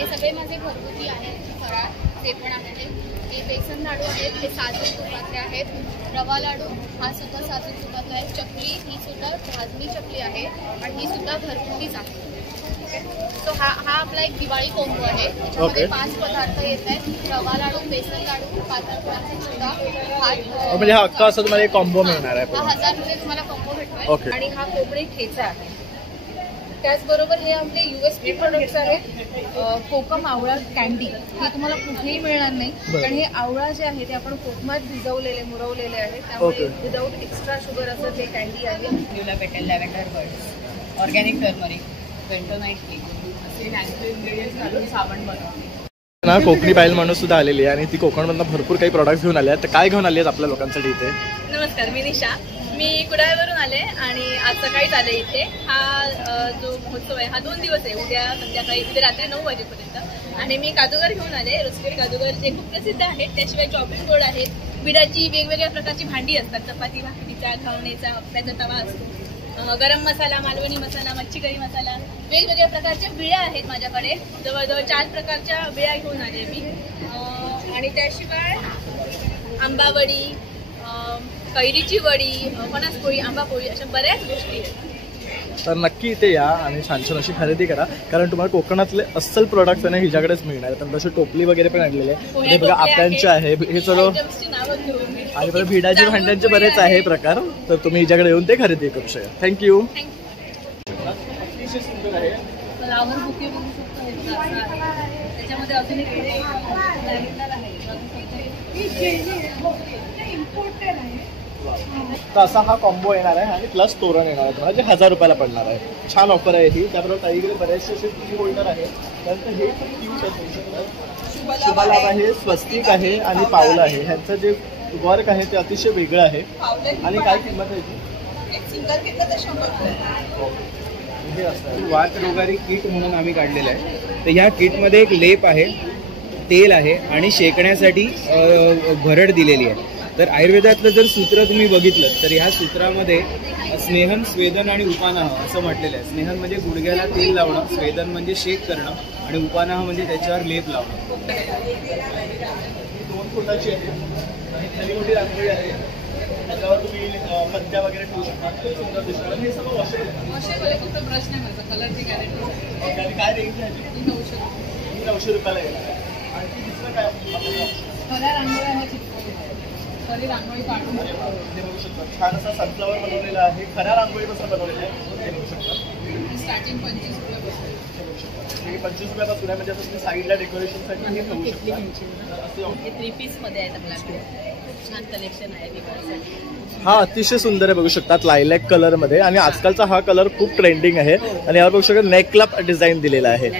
हे सगळे माझे घरगुती आहेत फराळ ते पण आहे. हे बेसन लाडू आहेत, हे साजूक तुपातले आहेत. रवा लाडू हा सुद्धा साजूक तुपातला आहे. चकली ही सुद्धा भाजणी चकली आहे आणि ही सुद्धा घरगुतीच आहे. तो हा आपला एक दिवाळी कोंबो आहे. त्याच्यामध्ये 5 पदार्थ येत आहेत. रवा लाडू, बेसन लाडू, पातळ सुद्धा म्हणजे हा अख्खा असं तुम्हाला एक कॉम्बो मिळणार आहे. हा 1000 मध्ये तुम्हाला कॉम्बो भेटतोय. आणि हा कोंबडी ठेचा आहे. त्याचबरोबर हे आपले USP प्रोडक्ट्स आहेत. कोकम आवळा कॅन्डी हे तुम्हाला कुठेही मिळणार नाही, कारण हे आवळा जे आहे ते आपण कोकमात भिजवलेले मुरवलेले आहे. त्यामुळे विदाऊट एक्स्ट्रा शुगर असं हे कॅन्डी आहे. तुला भेटेल lavender birds, organic turmeric, bentonite cake असे नॅचरल इन्ग्रेडियंट्स घालून साबण बनवतो ना. कोकणी बाईल माणूस सुद्धा आलेली आहे आणि ती कोकणमधून भरपूर काही प्रोडक्ट्स घेऊन आले आहेत. तर काय घेऊन आली आहेत आपल्या लोकांसाठी इथे? नमस्कार, मी निशा. मी कुडाळवरून आले आणि आज सकाळीच आले इथे. हा जो महोत्सव आहे हा 2 दिवस आहे, उद्या संध्याकाळी उद्या रात्री 9 वाजेपर्यंत. आणि मी काजूगर घेऊन आले. रोस्टेड काजूगर जे खूप प्रसिद्ध आहेत. त्याशिवाय चॉपिंग बोर्ड आहेत. बिडाची वेगवेगळ्या प्रकारची भांडी असतात. चपाती भाकरीचा, घावणीचा, अप्प्याचा तवा असतो. गरम मसाला, मालवणी मसाला, मच्छी करी मसाला, वेगवेगळ्या प्रकारच्या बिळ्या आहेत माझ्याकडे. जवळजवळ 4 प्रकारच्या बिळ्या घेऊन आले मी. आणि त्याशिवाय आंबावडी, कैरीची वडी, फणसपोळी, आंबापोळी अशा बऱ्याच गोष्टी आहेत. तर नक्की इथे या आणि छान छान अशी खरेदी करा, कारण तुम्हाला कोकणातले अस्सल प्रोडक्ट्स आहे ना हिच्याकडेच मिळणार. तर तसे टोपली वगैरे पण आणलेले आहे. हे बघा आप्यांचे आहे, हे सगळं. आणि बरं भिडाची भांड्यांचे बरेच आहे प्रकार. तर तुम्ही हिच्याकडे येऊन ते खरेदी करू शकता. थँक्यू. फ्लावर बुके बघू शकतो. त्याच्यामध्ये अजून एक तर असा हा कॉम्बो येणार आहे आणि प्लस तोरण येणार आहे तुम्हाला, जे 1000 रुपयाला पडणार आहे. छान ऑफर आहे ही. त्याबरोबर ताईकडे बरेचसे असे टी होल्डर आहे. त्यानंतर हे पण क्यूट आहे. शुभलाभ आहे, स्वस्तिक आहे आणि पावलं आहे. ह्यांचं जे वर्क आहे ते अतिशय वेगळं आहे. आणि काय किंमत आहे ती? हे असतं वात रोगारी किट म्हणून आम्ही काढलेलं आहे. तर ह्या किटमध्ये एक लेप आहे, तेल आहे आणि शेकण्यासाठी भरड दिलेली आहे. तर आयुर्वेदातलं जर सूत्र तुम्ही बघितलं तर ह्या सूत्रामध्ये स्नेहन, स्वेदन आणि उपानाह असं म्हटलेलं आहे. स्नेहन म्हणजे गुडघ्याला तेल लावणं, स्वेदन म्हणजे शेक करणं आणि उपानाह म्हणजे त्याच्यावर लेप लावणं. 2 फुटाची आहे. ही मोठी रांगोळी आहे. त्याच्यावर तुम्ही पत्त्या वगैरे ठेवू शकता. सुंदर दिसणार. हे सगळं वॉशेबल. फक्त ब्रश नाही माझा, कलरची गॅरंटी. आणि काय रेंज आहे? 900 रुपयाला येणार आहे. आणखी दुसरं काय खऱ्या रांगोळ्या आहे, खरी रांगोळी काढून हे बघू शकता. छान असा सनफ्लॉवर बनवलेला आहे. खऱ्या रांगोळीपासून बनवलेला आहे. हे बघू शकता. स्टार्टिंग 25 रुपयापासून. हे 25 रुपयापासून आहे. म्हणजे आता तुम्ही साईडला डेकोरेशनसाठी हे ठेवू शकता. हे 3 पीसमध्ये आहेत आपल्याकडे. छान कलेक्शन आहे दिवाळीसाठी. हा अतिशय सुंदर आहे. बघू शकतात लायलॅक कलर मध्ये. आणि आजकालचा हा कलर खूप ट्रेंडिंग आहे. आणि यावर बघू शकता नेकला डिझाईन दिलेला आहे.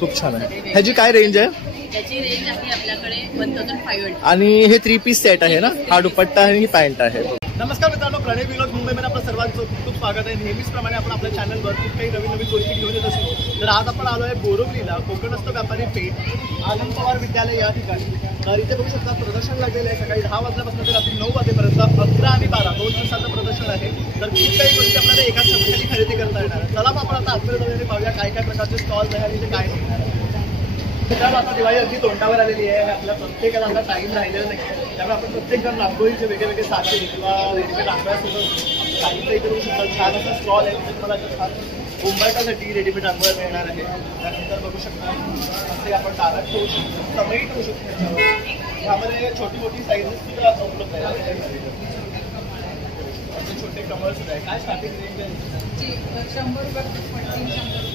खूप छान आहे. ह्याची काय रेंज आहे? त्याची रेंज आहे आपल्याकडे 1500. आणि हे 3 पीस सेट आहे ना. हा दुपट्टा आणि ही पॅन्ट आहे. नमस्कार मित्रांनो, प्रणय व्लॉग मुंबईमध्ये आपलं सर्वांचं खूप खूप स्वागत आहे. नेहमीचप्रमाणे आपण आपल्या चॅनलवर खूप काही नवीन नवीन गोष्टी घेऊन येत असतो. तर आज आपण आलो आहे बोरिवलीला, कोकणस्थ व्यापारी पेठ, आनंद पवार विद्यालय या ठिकाणी. तर इथे बघू शकता प्रदर्शन लागलेलं आहे. सकाळी 10 वाजल्यापासून ते रात्री 9 वाजेपर्यंत 11 आणि 12 2 दिवसाचं प्रदर्शन आहे. तर खूप काही गोष्टी आपल्याला एकाच छताखाली खरेदी करता येणार आहे. चला मग आपण आता आतमध्ये जाऊन पाहूया काय काय प्रकारचे स्टॉल्स आहे आणि ते काय मिळणार आहे. मित्रांनो, आता दिवाळी अगदी तोंडावर आलेली आहे. आपल्या प्रत्येकाला आता टाईम राहिलेला नाही. त्यामुळे आपण प्रत्येक जण रांगोळीचे वेगवेगळे साचे किंवा रेडीमेड रांगोळ्यासोबत साहित्य इथे बघू शकता. छान असा स्टॉल आहे. तिथे तुम्हाला छान उंबरठासाठी रेडीमेड रांगोळ्या मिळणार आहे. त्यानंतर बघू शकता असे आपण दारात ठेवू शकतो, समई ठेवू शकतो त्याच्यावर. ह्यामध्ये छोटी मोठी साईजेस सुद्धा उपलब्ध आहे. छोटे कमळ सुद्धा आहे. काय स्टार्टिंग रेंज आहे? 100 रुपये.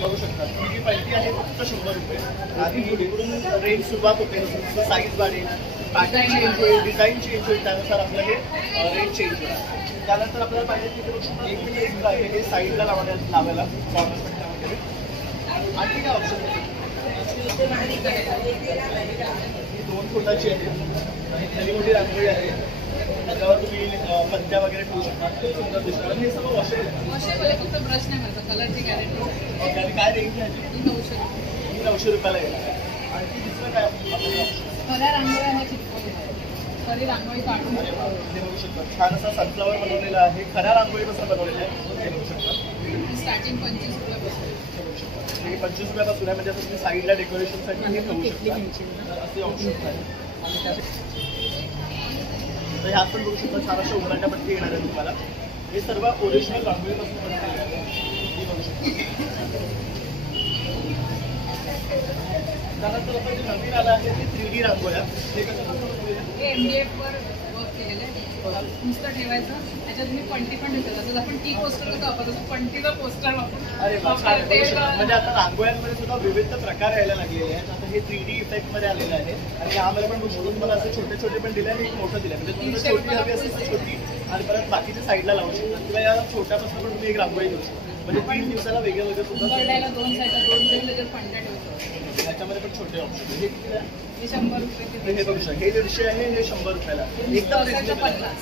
बघू शकता ही पहिली आहे फक्त 100 रुपये. आणि इकडून रेंज सुरुवात होते. साईज वाढेल, पॅटर्न चेंज होईल, डिझाईन चेंज होईल. त्यानुसार आपलं हे रेंज चेंज होईल. त्यानंतर आपल्याला पाहिजे तिथे एक मिनिट आहे हे साईडला लावायला कॉर्नर पट्ट्या वगैरे. आणखी काय ऑप्शन ही 2 फुटाची आहे. ही मोठी रांगोळी आहे. त्याच्यावर तुम्ही पत्त्या वगैरे ठेवू शकता. सुंदर दिसणार. हे सगळं वॉशेबल आहे. फक्त ब्रश नाही माझा, कलरची गॅरंटी. आणि काय रेंज आहे? 900 रुपयाला येणार आहे. आणखी दुसरं काय खऱ्या रांगोळ्या आहे, खरी रांगोळी काढून हे बघू शकता. छान असा सनफ्लॉवर बनवलेला आहे. खऱ्या रांगोळीपासून बनवलेला आहे. हे बघू शकता. स्टार्टिंग 25 रुपयापासून. बघू शकता. हे 25 रुपयापासून आहे, म्हणजे असं तुम्ही साईडला डेकोरेशनसाठी हे ठेवू शकता. असे ऑप्शन्स आहेत. तर ह्यात पण बघू शकता छान अशा उघड्या पट्टी येणार आहे तुम्हाला. हे सर्व ओरिजिनल रांगोळीपासून बनलेले आहे. हे बघू शकता. त्यानंतर आपण जे नवीन आलं आहे ते 3D रांगोळ्या. हे कसं MDF वर वर्क केलेलं आहे. नुसतं ठेवायचं, त्याच्यात तुम्ही पंटी पण ठेवतो. जसं आपण टी पोस्टर करतो आपण तसं पंटीचा पोस्टर अरे वा, छान. वापरून म्हणजे आता रांगोळ्यांमध्ये सुद्धा विविध प्रकार यायला लागलेले आहेत. आता हे 3D इफेक्ट मध्ये आलेलं आहे आणि यामध्ये पण बघू तुम्हाला असे छोटे छोटे पण दिले आणि एक मोठं दिलं. म्हणजे तुम्हाला छोटी हवी असेल तर छोटी आणि परत बाकीच्या साईडला लावू शकता किंवा या छोट्यापासून पण तुम्ही एक रांगोळी देऊ शकता. म्हणजे 3 दिवसाला वेगळे वेगळे सुद्धा बरडायला 2 साईडला 2 त्याच्यात पंट्या ठेवतो. याच्यामध्ये पण छोटे ऑप्शन. हे किती आहे? हे 100 रुपये. हे बघू शकता. हे 150 आहे, हे 100 रुपयाला. एकदम reasonable आहे. 50.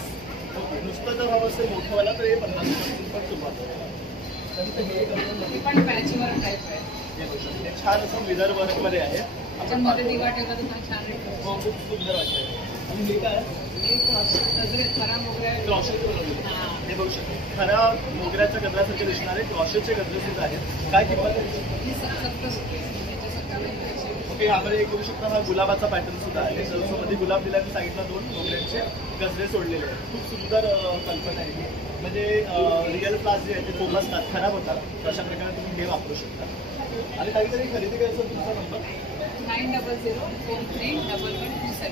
नुसतं जर हवं असेल मोठंवाला तर हे 50 रुपयापासून पण सुरुवात आहे. हे पण पॅचवर टाईप आहे. हे बघू शकता. हे छान असं मिरर वर्कमध्ये आहे. आपण मध्ये दिवा ठेवला तर छान रेट. हो, खूप सुंदर वाटतं. आणि हे काय हे गजरे खरा मोगऱ्या क्रॉशेट हे बघू शकता. खऱ्या मोगऱ्याच्या गजऱ्यासारखे दिसणारे क्रॉशेटचे गजरे सुद्धा आहेत. काय किंमत आहे? ही 70 रुपये. ओके, यामध्ये एक बघू शकता हा गुलाबाचा पॅटर्न सुद्धा आहे. जसं मध्ये गुलाब दिला आणि साईडला 2 मोगऱ्यांचे गजरे सोडलेले आहेत. खूप सुंदर कल्पना आहे ही. म्हणजे रिअल फ्लावर्स जे आहेत ते फोमसतात, खराब होतात. अशा प्रकारे तुम्ही हे वापरू शकता. आणि काहीतरी खरेदी करायचं तुमचा नंबर 9004311127.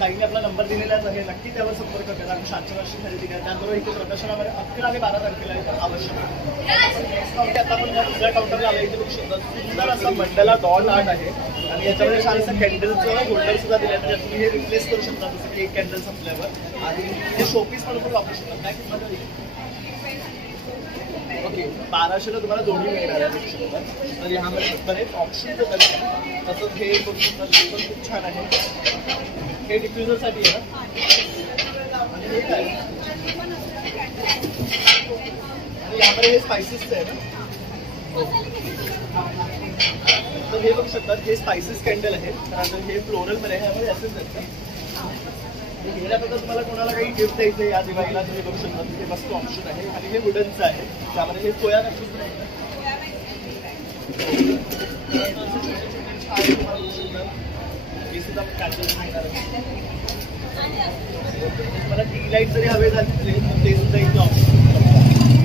ताईने आपला नंबर दिलेलाच आहे. नक्की त्यावर संपर्क करा आणि 700 खरेदी करा. त्याचबरोबर इथे प्रदर्शनामध्ये 11 आणि 12 तारखेला आहे तर आवश्यक आहे. आता आपण दुसऱ्या काउंटरला आलं. इथे बघू शकता सुंदर असा मंडला डॉल आर्ट आहे आणि याच्यामध्ये छान असं कॅन्डलचं होल्डर सुद्धा दिलं आहे. म्हणजे तुम्ही हे रिप्लेस करू शकता जसं की एक कॅन्डल संपल्यावर आणि हे शोपीस म्हणून पण वापरू शकता. काय किंमत आहे? ओके, 1200ला तुम्हाला दोन्ही मिळणार आहे. तर ह्यामध्ये बरेच ऑप्शन तसंच हे बघू शकता ते पण खूप छान आहे. हे डिफ्युजरसाठी आहे ना. आणि हे काय आणि यामध्ये हे स्पायसेसचं आहे ना. तर हे बघू शकतात हे स्पायसेस कॅन्डल आहे. तर हे फ्लोरलमध्ये आहे. यामध्ये असेच आहेत. गेल्याबद्दल तुम्हाला कोणाला काही गिफ्ट द्यायचं या दिवाळीला तुम्ही बघू शकता. तिथे मस्त ऑप्शन आहे आणि हे वुडनचं आहे. त्यामध्ये हे सोया नक्कीच हे सुद्धा कॅन्डल मिळणार आहे. मला टी लाईट जरी हवे झाले तर ते सुद्धा इथे ऑप्शन.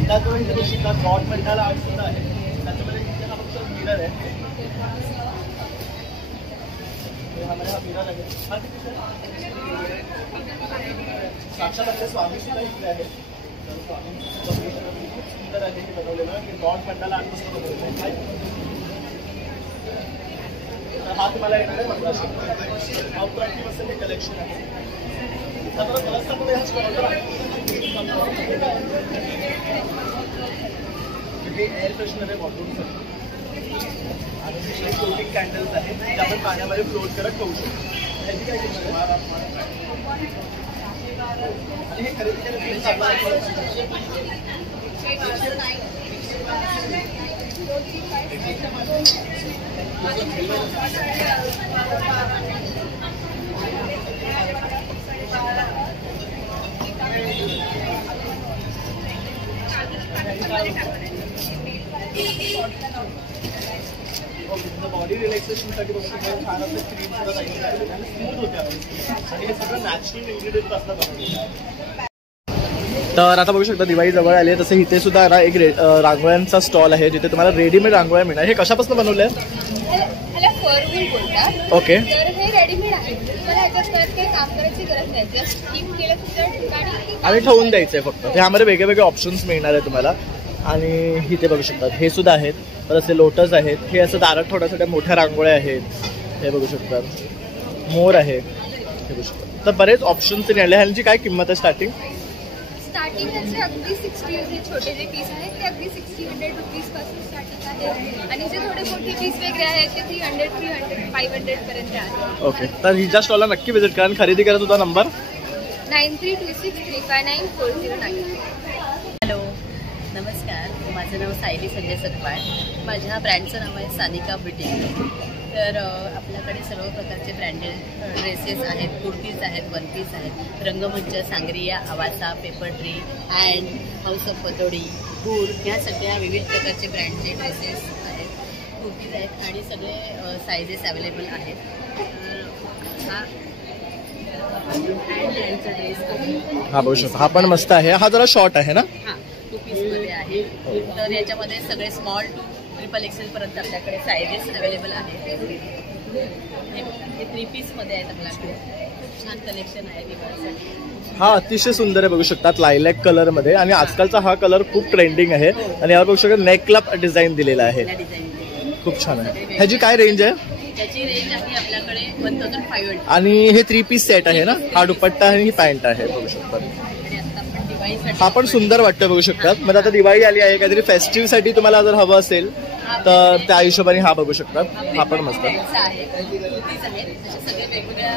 त्याचबरोबर इथे बघू शकता रॉड मंडाला आर्ट सुद्धा आहे. त्याच्यामध्ये इथे हा फक्त मिरर आहे. ह्यामध्ये हा मिरर आहे. हा किती साक्षात आपले स्वामी सुद्धा इथले आहेत. खूप सुंदर आहे हे बनवलेलं की रॉड मंडाला आर्ट मस्त बनवलेलं आहे. हा तुम्हाला येणार आहे 1500. अप्रतिम असं हे कलेक्शन आहे. हे एअर फ्रेशनर आहे वॉटरूमसाठी आणि हे फ्लोटिंग कॅन्डल्स आहेत जे आपण पाण्यामध्ये फ्लोट करत ठेवू शकतो. ह्याची काय किंमत आहे? आणि हे खरेदी केलं बॉडी रिलॅक्सेशनसाठी छान असं क्रीम सुद्धा स्मूथ होते आणि हे सगळं नॅचरल इन्ग्रेडियंट असं बनवलेलं आहे. तर आता बघू शकता दिवाळी जवळ आली आहे. तसं इथे सुद्धा ना एक रांगोळ्यांचा स्टॉल आहे जिथे तुम्हाला रेडीमेड रांगोळ्या मिळणार. हे कशापासून बनवले आहेत? ह्याला फरवूल बोलतात. ओके. तर हे रेडीमेड आहे. तुम्हाला ह्याच्यात काही काम करायची गरज नाही. जस्ट कीप केलं तुमच्या ठिकाणी आणि ठेवून द्यायचं आहे फक्त. ह्यामध्ये वेगळे वेगळे ऑप्शन्स मिळणार आहे तुम्हाला. आणि इथे बघू शकतात हे सुद्धा आहेत. तर असे लोटस आहेत. हे असं दारात थोड्यासाठी मोठ्या रांगोळ्या आहेत. हे बघू शकतात मोर आहे. हे बघू शकतात. तर बरेच ऑप्शन्स मिळाले. ह्यांची काय किंमत आहे स्टार्टिंग? स्टार्टिंग त्याचे अगदी 60 जे छोटे जे पीस आहेत ते अगदी 60-100 रुपीजपासून स्टार्टिंग आहे. आणि जे थोडे मोठे पीस वेगळे आहेत ते 300, 500 पर्यंत आहेत. ओके. तर हिच्या स्टॉलला नक्की व्हिजिट करा आणि खरेदी करा. तुझा नंबर 9326359409. हॅलो, नमस्कार. माझं नाव सायली संजय सतपाळ. माझ्या ब्रँडचं नाव आहे सानिका बुटीक. तर आपल्याकडे सर्व प्रकारचे ब्रँडेड ड्रेसेस आहेत, कुर्तीज आहेत, वन पीस आहेत, Rangmanch, Sangria, Avaasa, paper tree and house of Pataudi, good ह्या सगळ्या विविध प्रकारचे ब्रँडचे ड्रेसेस आहेत. कुर्तीज आहेत आणि सगळे सायझेस अवेलेबल आहेत. तर हा हँडचा ड्रेस आहे. हा बघू शकतो, हा पण मस्त आहे. हा जरा शॉर्ट आहे ना? हा 2 पीसमध्ये आहे. तर याच्यामध्ये सगळे स्मॉल टू XXL पर्यंत आपल्याकडे सायझेस अवेलेबल आहेत. हे 3 पीसमध्ये आहेत आपल्याकडे. खूप छान कलेक्शन आहे दिवाळीसाठी. हा अतिशय सुंदर आहे, बघू शकतात लायलॅक कलर मध्ये. आणि आजकालचा हा कलर खूप ट्रेंडिंग आहे. आणि यावर बघू शकता नेकला डिझाईन दिलेला आहे, खूप छान आहे. ह्याची काय रेंज आहे? त्याची रेंज आहे आपल्याकडे 1500. आणि हे 3 पीस सेट आहे ना? हा दुपट्टा आणि ही पॅन्ट आहे, बघू शकतात. आणि आता आपण दिवाळीसाठी हा पण सुंदर वाटतं, बघू शकतात. म्हणजे आता दिवाळी आली आहे, काहीतरी फेस्टिव्ह साठी तुम्हाला जर हवं असेल तर त्या हिशोबाने हा बघू शकतात. हा पण मस्त आहे. कुर्तीज आहेत, असे सगळे वेगवेगळ्या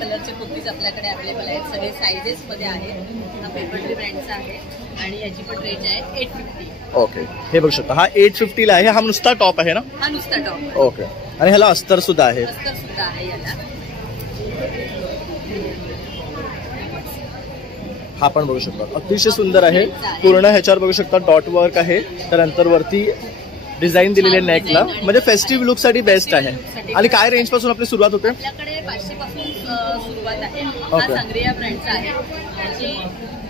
कलरचे कुर्तीज आपल्याकडे अवेलेबल आहेत. सगळे सायझेस मध्ये आहेत. हा पेपरट्री ब्रँडचा आहे आणि याची पण रेंज आहे 850. ओके, हे बघू शकता. हा 850 ला आहे. हा नुसता टॉप आहे ना? हा नुसता टॉप. ओके. आणि ह्याला अस्तर सुद्धा आहे. अस्तर सुद्धा आहे याला. हा पण बघू शकता, अतिशय सुंदर आहे. पूर्ण ह्याच्यावर बघू शकता डॉट वर्क आहे. त्यानंतर वरती डिझाईन दिलेली आहे नेकला. म्हणजे फेस्टिव्ह लुक साठी बेस्ट आहे. आणि काय रेंज पासून आपली सुरुवात होते? आपल्याकडे 500 पासून सुरुवात आहे. हा सांग्रिया ब्रँडचा आहे. त्याची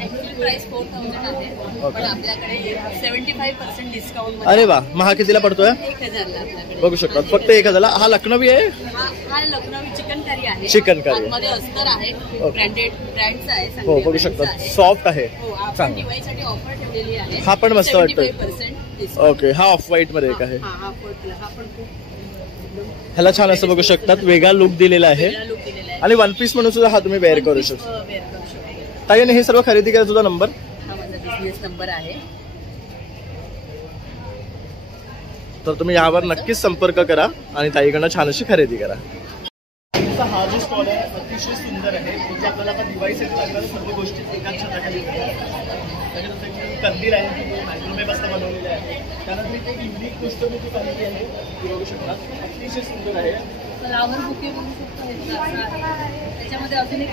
ऍक्च्युअली प्राइस 4000 आहे, पण आपल्याकडे 75% डिस्काउंट. अरे वा, मग हा कितीला पडतोय? 1000 ला आपल्याकडे बघू शकतात, फक्त 1000. हा लखनवी आहे. हा लखनवी चिकन करी आहे. चिकन करी मध्ये अस्तर आहे. ब्रँडचा आहे. हो बघू शकतात, सॉफ्ट आहे. हो, आपण दिवाळीसाठी ऑफर ठेवलेली आहे. हा पण मस्त वाटतोय. 75% ओके, हा ऑफ व्हाईट मध्ये एक आहे. हा पण खूप ह्याला छान असं बघू शकतात, वेगळा लुक दिलेला आहे. आणि 1 पीस म्हणून सुद्धा हा तुम्ही वेअर करू शकता. ताई, आणि हे सर्व खरेदी करायचा तुझा नंबर? हा माझा बिझनेस नंबर आहे. तर तुम्ही यावर नक्कीच संपर्क करा आणि ताईकडनं छान अशी खरेदी करा. हा जो स्टॉल आहे अतिशय सुंदर आहे. म्हणजे आपल्याला आता दिवाळीसाठी लागणाऱ्या सर्व गोष्टी एकाच छताखाली जसं की कंदील आहे, मायक्रोवेव्ह असं बनवलेले आहे. त्यानंतर एक युनिक गोष्ट मी ती पाहिली आहे, ती बघू शकता, अतिशय सुंदर आहे. फ्लावर बुके बघू शकतो. त्याच्यामध्ये अजून एक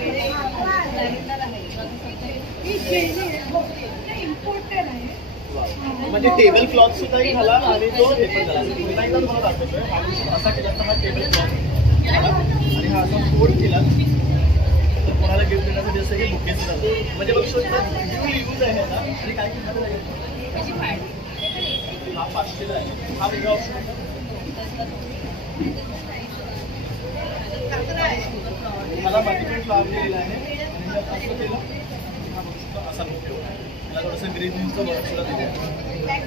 इम्पोर्टेड आहे. म्हणजे टेबल क्लॉथ सुद्धा घाला आणि तो हे पण घाला. पुन्हा एकदा तुम्हाला दाखवतोय, असा केला तर हा टेबल क्लॉथ आणि हा असा फोल्ड केला तर कोणाला गिफ्ट देण्यासाठी असं हे बुके सुद्धा. म्हणजे बघू शकता ड्युअल यूज आहे ना. आणि काय किंमत लागेल? हा 500 आहे. हा वेगळा ऑप्शन आहे. मला बाकी फ्लावर दिलेला आहे आणि असं केलं हा बघू शकतो असा बुके होता. त्याला थोडंसं ग्रीन हिलचं वर्क सुद्धा दिलं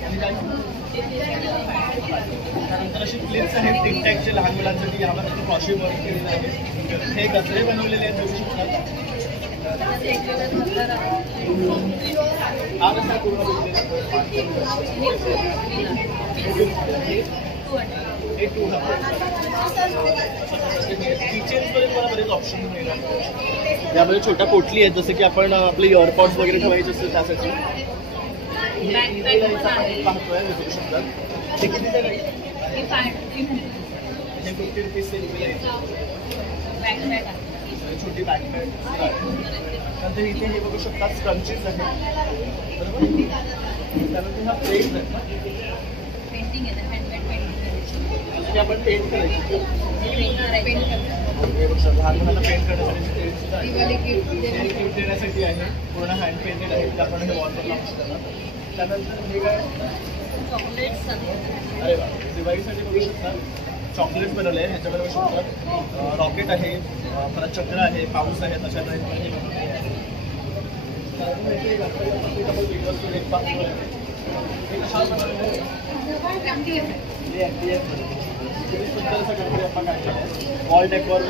आणि काय त्यानंतर अशी क्लिप्स आहेत टिक टॅकचे लहान मुलांसाठी. यामध्ये तुम्ही क्रॉशे वर्क केलेलं आहे. हे गजरे बनवलेले आहेत बघू शकतात. हा कसा पूर्ण किचन्समध्ये तुम्हाला बरेच ऑप्शन मिळणार. यामध्ये छोट्या पोटली आहेत, जसं की आपण आपले इयरपॉड्स वगैरे ठेवायचे असेल त्यासाठी पाहतोय बघू शकतात. ते किती आहे? हे 50 रुपीज छोटी बॅग नंतर इथे हे बघू शकता स्क्रंचीज आहेत. बरोबर, त्यानंतर हा प्लेट आहे. पेंटिंग आहे, हँडमेड पेंटिंग. आपण पेंट करायची. लहान मुलांना पेंट करण्यासाठी गिफ्ट देण्यासाठी आहे. पूर्ण हँड पेंटेड आहे. ते आपण हे वॉलवर लावू शकतो. त्यानंतर हे काय चॉकलेट्स. अरे वा, दिवाळीसाठी बघू शकता चॉकलेट्स बनवले आहे. ह्याच्यामध्ये बघू शकता रॉकेट आहे, परत चक्र आहे, पाऊस आहे. तशा टाईपमध्ये सुंदर असं गणपती आपण काढलेला आहे. वॉल डेकोर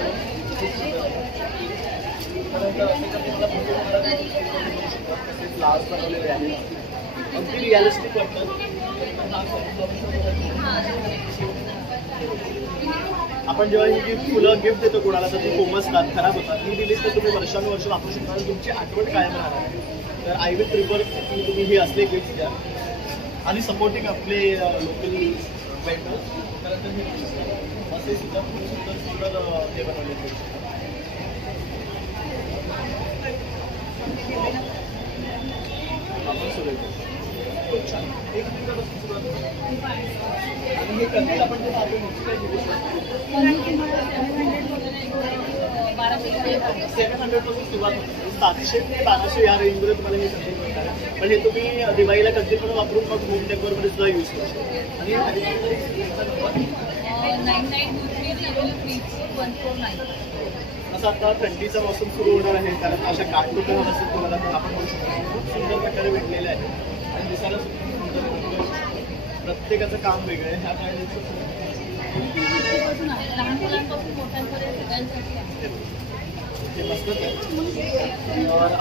फ्लावर्स बनवलेले आहेत. अगदी रिअलिस्टिक वाटतं. आपण जेव्हा ही फुलं गिफ्ट देतो कोणाला तर ती कोमसतात, खराब होतात. ही दिली तर तुम्ही वर्षानुवर्ष वापरू शकता आणि तुमची आठवण कायम राहणार आहे. तर आय विल प्रिफर की तुम्ही हे असले गिफ्ट द्या आणि सपोर्टिंग आपले लोकल वेंडर्स. त्यानंतर हे असे सुद्धा खूप सुंदर सुंदर हे बनवले. आपण सुरू खूप छान. एक मिनिटापासून सुरुवात आणि हे कधी आपण जे साधे मोठी काय घेऊ शकतो 700 पासून सुरुवात होते, 700 ते 1200 या रेंजमध्ये तुम्हाला हे कंटेन मिळणार आहे. पण हे तुम्ही दिवाळीला कधी पण वापरून मग होम डेकोरमध्ये सुद्धा यूज करू शकता. आणि 9923031449 असं आता थंडीचा मोसम सुरू होणार आहे, कारण अशा काठपुतळ्या असं तुम्हाला आपण म्हणू शकतो खूप सुंदर प्रकारे भेटलेले आहे आणि दिसायला सुद्धा सुंदर. प्रत्येकाचं काम वेगळं आहे. ह्या काय लहान मुलांपासून मोठ्यांपर्यंत सगळ्यांसाठी आहे. हे मस्तच आहे.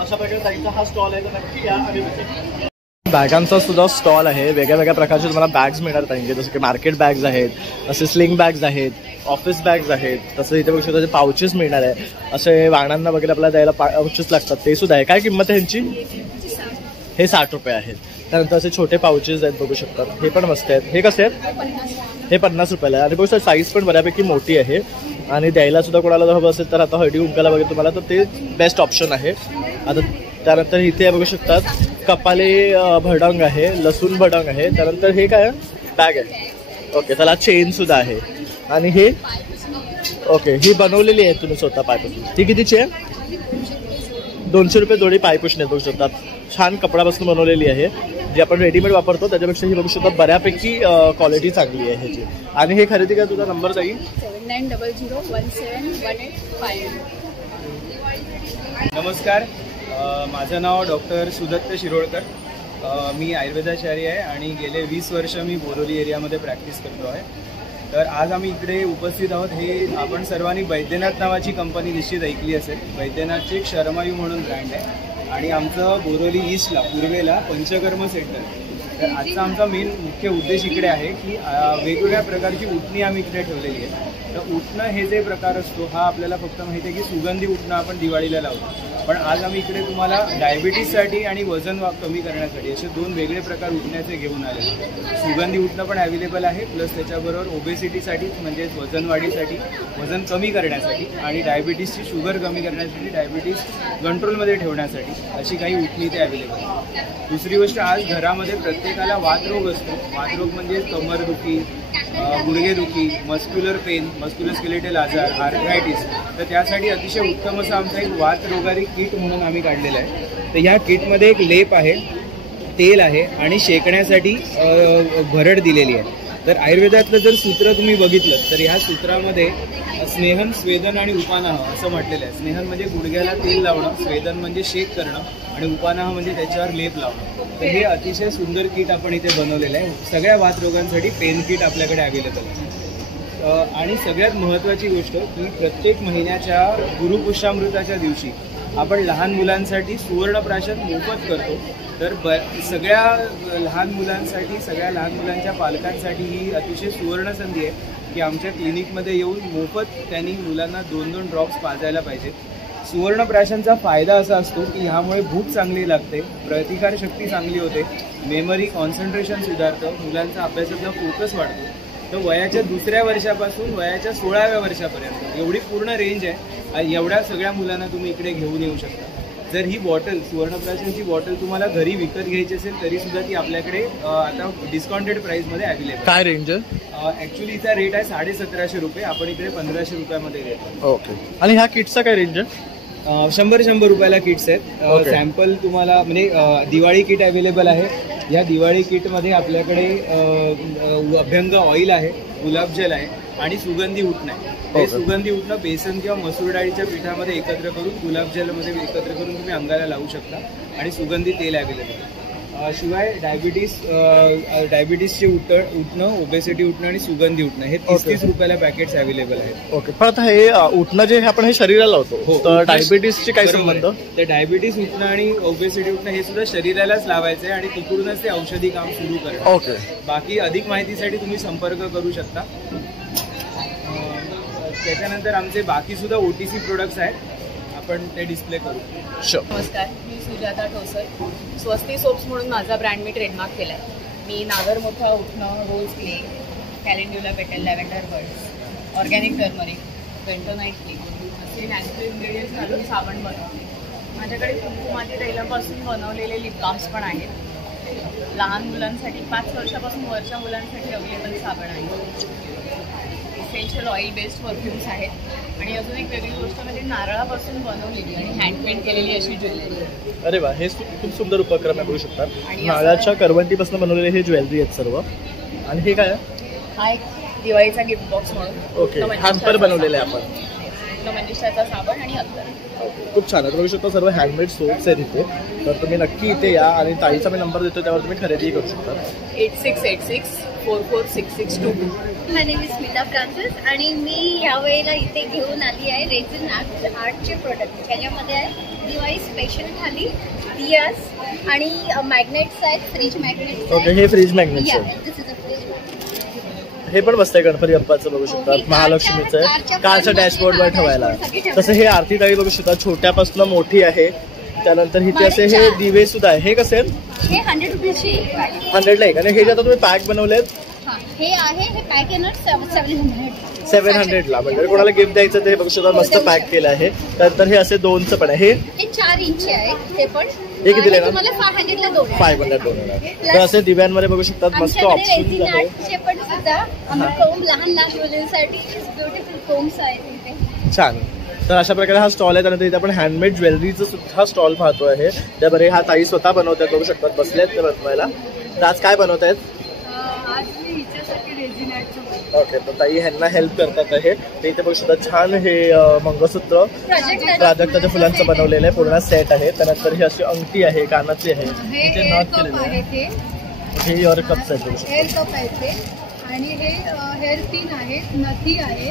अशा प्रकारे ताईचा हा स्टॉल आहे, तर नक्की या आणि विचार. बॅगांचा सुद्धा स्टॉल आहे. वेगळ्या वेगळ्या प्रकारचे तुम्हाला बॅग्स मिळणार पाहिजे, जसं की मार्केट बॅग्स आहेत, असे स्लिंग बॅग्स आहेत, ऑफिस बॅग्स आहेत, तसं इथे बघू शकता पाउचेस मिळणार आहे. असे वाहनांना वगैरे आपल्याला द्यायला पाउचेस लागतात, ते सुद्धा आहे. काय किंमत आहे ह्यांची? हे 60 रुपये आहेत. त्यानंतर असे छोटे पाउचेस आहेत, बघू शकतात. हे पण मस्त आहेत. हे कसे आहेत? हे 50 रुपयाला आहे. आणि बघू शकता साईज पण बऱ्यापैकी मोठी आहे आणि द्यायला सुद्धा कोणाला जर हवं असेल तर आता हळदी कुंकाला वगैरे तुम्हाला तर ते बेस्ट ऑप्शन आहे. आता त्यानंतर इथे बघू शकतात कपाले भडंग आहे, लसूण भडंग आहे. त्यानंतर हे काय बॅग आहे. ओके, त्याला चेन सुद्धा आहे. आणि हे ओके, ही बनवलेली आहे तुम्ही स्वतः पायपुसणी. ती कितीची आहे? 200 रुपये जोडी पायपुसणी बघू शकतात. छान कपड्यापासून बनवलेली आहे, जी आपण रेडीमेड वापरतो त्याच्यापेक्षा ही बघू शकता बऱ्यापैकी क्वालिटी चांगली आहे ह्याची. आणि हे खरेदी काय तुझा नंबर जाईल? 7900171858. नमस्कार, माझं नाव डॉक्टर सुदत्त शिरोळकर. मी आयुर्वेदाचार्य आहे आणि गेले 20 वर्ष मी बोरोली एरियामध्ये प्रॅक्टिस करतो आहे. तर आज आम्ही इकडे उपस्थित आहोत. हे आपण सर्वांनी बैद्यनाथ नावाची कंपनी निश्चित ऐकली असेल. बैद्यनाथचे एक शर्मायू म्हणून ब्रँड आहे आणि आमचं बोरोली ईस्टला पूर्वेला पंचकर्म सेंटर आहे. तर आजचा आमचा मेन मुख्य उद्देश इकडे आहे की वेगवेगळ्या प्रकारची उटणी आम्ही इकडे ठेवलेली आहे. तर उटणं हे जे प्रकार असतो हा आपल्याला फक्त माहिती आहे की सुगंधी उटणं आपण दिवाळीला लावतो, पण आज आम्ही इकडे तुम्हाला डायबिटीजसाठी आणि वजन कमी करण्यासाठी असे 2 वेगळे प्रकार उठण्याचे घेऊन आले. सुगंधी उठणं पण अवेलेबल आहे, प्लस त्याच्याबरोबर ओबेसिटीसाठी म्हणजे वजन वाढीसाठी, वजन कमी करण्यासाठी आणि डायबिटीजची शुगर कमी करण्यासाठी, डायबिटीज कंट्रोलमध्ये ठेवण्यासाठी अशी काही उठणी ते अवेलेबल आहे. दुसरी गोष्ट, आज घरामध्ये प्रत्येकाला वातरोग असतो. वातरोग म्हणजे कमरदुखी, गुडघेदुखी, मस्क्युलर पेन, मस्क्युलोस्केलेटल आजार, आर्थरायटिस. तर त्यासाठी अतिशय उत्तम असा आमचा एक वातरोगारी किट म्हणून आम्ही काढलेलं आहे. तर ह्या किटमध्ये एक लेप आहे, तेल आहे आणि शेकण्यासाठी भरड दिलेली आहे. तर आयुर्वेदातलं जर सूत्र तुम्ही बघितलं तर ह्या सूत्रामध्ये स्नेहन, स्वेदन आणि उपानाह असं म्हटलेलं आहे. स्नेहन म्हणजे गुडघ्याला तेल लावणं, स्वेदन म्हणजे शेक करणं आणि उपानाह म्हणजे त्याच्यावर लेप लावणं. तर हे अतिशय सुंदर किट आपण इथे बनवलेलं आहे. सगळ्या वातरोगांसाठी पेन किट आपल्याकडे अवेलेबल आहे. आणि सगळ्यात महत्त्वाची गोष्ट की प्रत्येक महिन्याच्या गुरुपुष्यामृताच्या दिवशी आपण लहान मुलांसाठी सुवर्णप्राशन मोफत करतो. तर सगळ्या लहान मुलांसाठी, सगळ्या लहान मुलांच्या पालकांसाठी ही अतिशय सुवर्ण संधी आहे की आमच्या क्लिनिकमध्ये येऊन मोफत त्यांनी मुलांना 2-2 ड्रॉप्स पाजायला पाहिजेत. सुवर्णप्राशनचा फायदा असा असतो की ह्यामुळे भूक चांगली लागते, प्रतिकारशक्ती चांगली होते, मेमरी, कॉन्सन्ट्रेशन सुधारतं, मुलांचा अभ्यासातला फोकस वाढतो. तर वयाच्या 2ऱ्या वर्षापासून वयाच्या 16व्या वर्षापर्यंत एवढी पूर्ण रेंज आहे. एवढ्या सगळ्या मुलांना तुम्ही इकडे घेऊन येऊ शकता. जर ही बॉटल, सुवर्णप्राशनची बॉटल तुम्हाला घरी विकत घ्यायची असेल तरी सुद्धा ती आपल्याकडे आता डिस्काउंटेड प्राईसमध्ये अवेलेबल. काय रेंज आहे? ॲक्च्युली इथला रेट आहे 1750 रुपये, आपण इकडे 1500 रुपयामध्ये देतो. ओके. आणि ह्या किटचा काय रेंज आहे? 100 रुपयाला किट्स आहेत. सॅम्पल तुम्हाला म्हणजे दिवाळी किट अवेलेबल आहे. या दिवाळी किटमध्ये आपल्याकडे अभ्यंग ऑइल आहे, गुलाबजल आहे आणि सुगंधी उटणं आहे. हे सुगंधी उटणं बेसन किंवा मसूर डाळीच्या पिठामध्ये एकत्र करून, गुलाबजलमध्ये एकत्र करून तुम्ही अंगाला लावू शकता आणि सुगंधी तेल अवेलेबल आहे. शिवाय डायबिटीसचे उटणं, ओबेसिटी उटणं आणि सुगंधी उटणं हे 30 रुपयाला पॅकेट्स अवेलेबल आहेत. ओके. पण आता हे उटणं जे आपण हे शरीराला लावतो, तर डायबिटीसचे काय संबंध? ते डायबिटीस उटणं आणि ओबेसिटी उटणं हे सुद्धा शरीरालाच लावायचं आहे आणि तिकडूनच ते औषधी काम सुरू करायचं. ओके. बाकी अधिक माहितीसाठी तुम्ही संपर्क करू शकता. त्याच्यानंतर आमचे बाकी सुद्धा OTC प्रोडक्ट्स आहेत, आपण ते डिस्प्ले करू. नमस्कार, मी सुजाता ठोसर. स्वस्ती सोप्स म्हणून माझा ब्रँड मी ट्रेडमार्क केला आहे. मी नागरमोथा उठणं, रोज क्ले, कॅलेंड्युला पेटल, lavender birds, organic turmeric, bentonite clay असे नॅचरल इन्ग्रेडियंट्स घालून साबण बनवते. माझ्याकडे कुंकुमाती तैलापासून बनवलेले लिप बाम्स पण आहेत. लहान मुलांसाठी 5 वर्षापासून वरच्या मुलांसाठी अवेलेबल साबण आहे. इसेन्शियल ऑइल बेस्ड परफ्युम्स आहेत आणि अजून एक वेगळी गोष्ट म्हणजे नारळापासून बनवलेली आणि हँडमेड केलेली अशी ज्वेलरी. अरे वा, हे खूप सुंदर उपक्रम आहे, बघू शकता. नारळाच्या करवंटीपासून बनवलेले हे ज्वेलरी आहेत सर्व. आणि हे काय आहे? हा एक दिवाळीचा गिफ्ट बॉक्स म्हणून. ओके, हॅम्पर बनवलेले आहे आपण. मंजिशाचा साबण आणि अत्तर. खूप छान आहे, बघू शकता. सर्व हँडमेड सोप्स आहेत इथे. तर तुम्ही नक्की इथे या आणि ताईचा मी नंबर देतो, त्यावर तुम्ही खरेदी करू शकता. 8686446622. माय नेम इज स्मिता फ्रान्सिस आणि मी यावेळेला इथे घेऊन आली आहे रेझिन आर्टचे प्रोडक्ट. त्याच्यामध्ये आहे दिवाळी स्पेशल थाली, दियास आणि मॅग्नेट्स आहेत, फ्रीज मॅग्नेट्स. ओके, हे फ्रीज मॅग्नेट्स आहेत. दिस इज अ फ्रीज. हे पण मस्त आहे, गणपती बाप्पाचं बघू शकता. महालक्ष्मीचं आहे, कारच्या डॅशबोर्डवर ठेवायला. तसं हे आरती ताई बघू शकता, छोट्यापासून मोठी आहे. त्यानंतर इथे असे हे दिवे सुद्धा आहे. हे कसे आहेत? हे 100 रुपीजचे 100ला एक. आणि हे जे आता तुम्ही पॅक बनवलेत हे आहे, हे पॅक येणार 700ला. म्हणजे कोणाला गिफ्ट द्यायचं ते बघू शकता, मस्त पॅक केलं आहे. तर हे असे 2चं पण आहे. हे 4 इंचचे आहे. हे पण हे कितीला येणार? तुम्हाला 500ला 2. 500 2 येणार. तर असे दिव्यांमध्ये बघू शकतात, मस्त ऑप्शन आहे. पण सुद्धा कोम लहान लहान मुलींसाठी ब्युटिफुल कोम्स आहेत इथे. छान. तर अशा प्रकारे हा स्टॉल आहे. त्यानंतर इथे आपण हँडमेड ज्वेलरीचं सुद्धा स्टॉल पाहतो आहे. त्यामध्ये हा ताई स्वतः बनवतात, बघू शकतात, बसलेत ते बनवायला. तर आज काय बनवत आहेत? आज मी हिच्यासाठी रेझिन आर्टचं ओके, तर ताई ह्यांना हेल्प करतात आहे. ते इथे बघू शकता, छान हे मंगळसूत्र प्राजक्ताच्या फुलांचं बनवलेलं आहे, पूर्ण सेट आहे. त्यानंतर ही अशी अंगठी आहे, कानाची आहे, इथे नॉट केलेलं आहे. हे इयर कप्स आहेत, बघू शकता. हेअर कप आहे ते. आणि हे हेअर पिन आहेत, नथी आहे,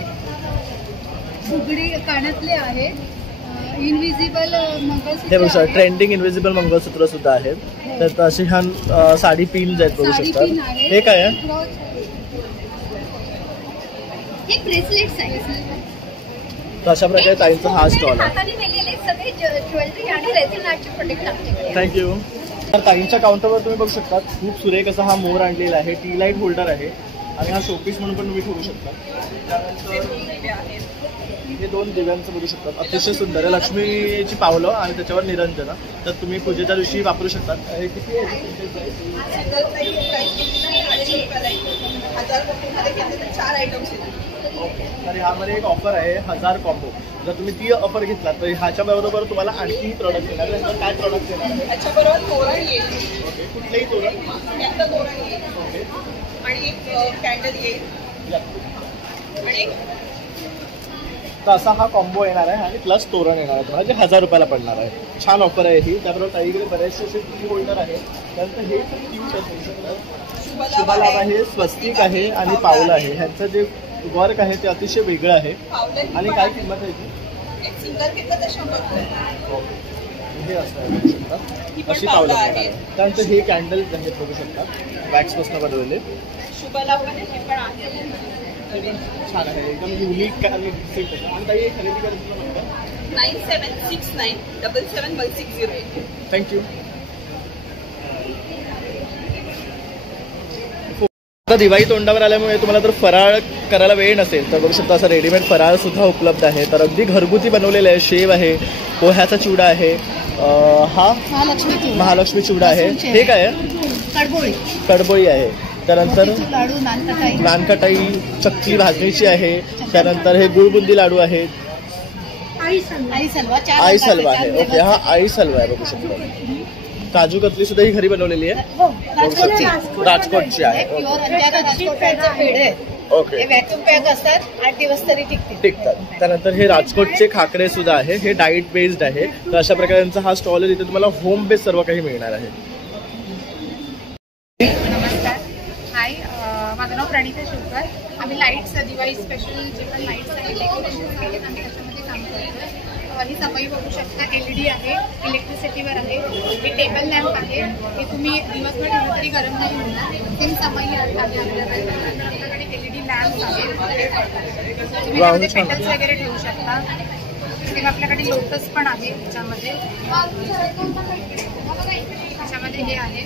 फुगडी कानातले आहेत, इनविजिबल हे बघू मंगळसूत्र शकता, ट्रेंडिंग इनविजिबल मंगळसूत्र सुद्धा आहेत. तर अशी ह्या साडी पिन आहेत, बघू शकता. हे काय आहे? हे ब्रेसलेट्स आहेत. तर अशा प्रकारे ताईंचा हा स्टॉल आहे. हाताने केलेले सगळे ज्वेलरी आणि रेझिन आर्टचे प्रोडक्ट आमच्याकडे. थँक्यू. तर ताईंच्या काउंटरवर तुम्ही बघू शकता, खूप सुरेख असा हा मोर आणलेला आहे. टी लाईट होल्डर आहे आणि हा शोपीस म्हणून पण तुम्ही ठेवू शकता. त्यानंतर हे 2 दिव्यांचं बघू शकतात, अतिशय सुंदर आहे. लक्ष्मीची पावलं आणि त्याच्यावर निरंजना. तर तुम्ही पूजेच्या दिवशी वापरू शकता. हे किती आहे? 4 आयटम्स. ओके, तर ह्यामध्ये एक ऑफर आहे 1000 कॉम्बो. जर तुम्ही ती ऑफर घेतलात तर ह्याच्या बरोबर तुम्हाला आणखी प्रॉडक्ट येणार. काय प्रॉडक्ट येणार आहे? त्याच्याबरोबर तोरण येईल. ओके, कुठलेही तोरण? त्याचं तोरण येईल. ओके, आणि एक कॅन्डल येईल. आणि तर असा हा कॉम्बो येणार आहे आणि प्लस तोरण येणार आहे तुम्हाला, जे 1000 रुपयाला पडणार आहे. छान ऑफर आहे ही. त्याबरोबर ताईकडे बरेचसे असे टी होल्डर आहे. त्यानंतर हे पण क्यूट आहे, शुभलाभ आहे, स्वस्तिक आहे आणि पावलं आहे. ह्यांचं जे वर्क आहे ते अतिशय वेगळं आहे. आणि काय किंमत आहे ती? एक सिंगल घेतलं तर 100 रुपये. हे असं आहे, बघू शकता. अशी पावलं आहे. त्यानंतर हे कॅन्डल्स आहेत, बघू शकता, वॅक्सपासून बनवलेले. शुभलाभ हे पण आहे. छान आहे, एकदम युनिक आणि डिफरंट आहे. आणि ताई खरेदी करायचं म्हणतात 9769771608. थँक्यू. आता दिवाळी तोंडावर आल्यामुळे तुम्हाला जर फराळ करायला वेळ नसेल तर बघू शकता, असं रेडीमेड फराळ सुद्धा उपलब्ध आहे. तर अगदी घरगुती बनवलेलं आहे. शेव आहे, पोह्याचा चिवडा आहे, हा महालक्ष्मी चिवडा आहे. हे काय आहे? कडबोळी आहे. त्यानंतर नानकटाई, चक्की भाजणीची आहे. त्यानंतर हे गुळबुंदी लाडू आहेत. आई सलवा आहे. ओके, हा आई सलवा आहे, बघू शकता. काजू कतली सुद्धा ही घरी बनवलेली आहे, राजकोटची आहे. ओके, व्हॅक्युम पॅक असतात, 8 दिवस तरी टिकतात. त्यानंतर हे राजकोटचे खाकरे सुद्धा आहे. हे डाईट बेस्ड आहे. तर अशा प्रकारचा हा स्टॉल आहे, तिथे तुम्हाला होम बेस्ड सर्व काही मिळणार आहे. नमस्कार, हाय, माझं नाव प्रणिता शिवकर. आम्ही लाईट्स, दिवाळी स्पेशल जे पण लाईट्स आहेत, डेकोरेशन आहेत, आम्ही त्याच्यामध्ये काम करतो. ही समई बघू शकता, LED आहे, इलेक्ट्रिसिटीवर आहे. हे टेबल लॅम्प आहे, हे तुम्ही दिवसभर ठेवलं तरी गरम नाही होणार. सेम समई आहे आपल्याकडे. LED लॅम्प आहे, तुम्ही त्यामध्ये पेटल्स वगैरे ठेवू शकता. तेव्हा आपल्याकडे लोटस पण आहे त्याच्यामध्ये. त्याच्यामध्ये हे आहे,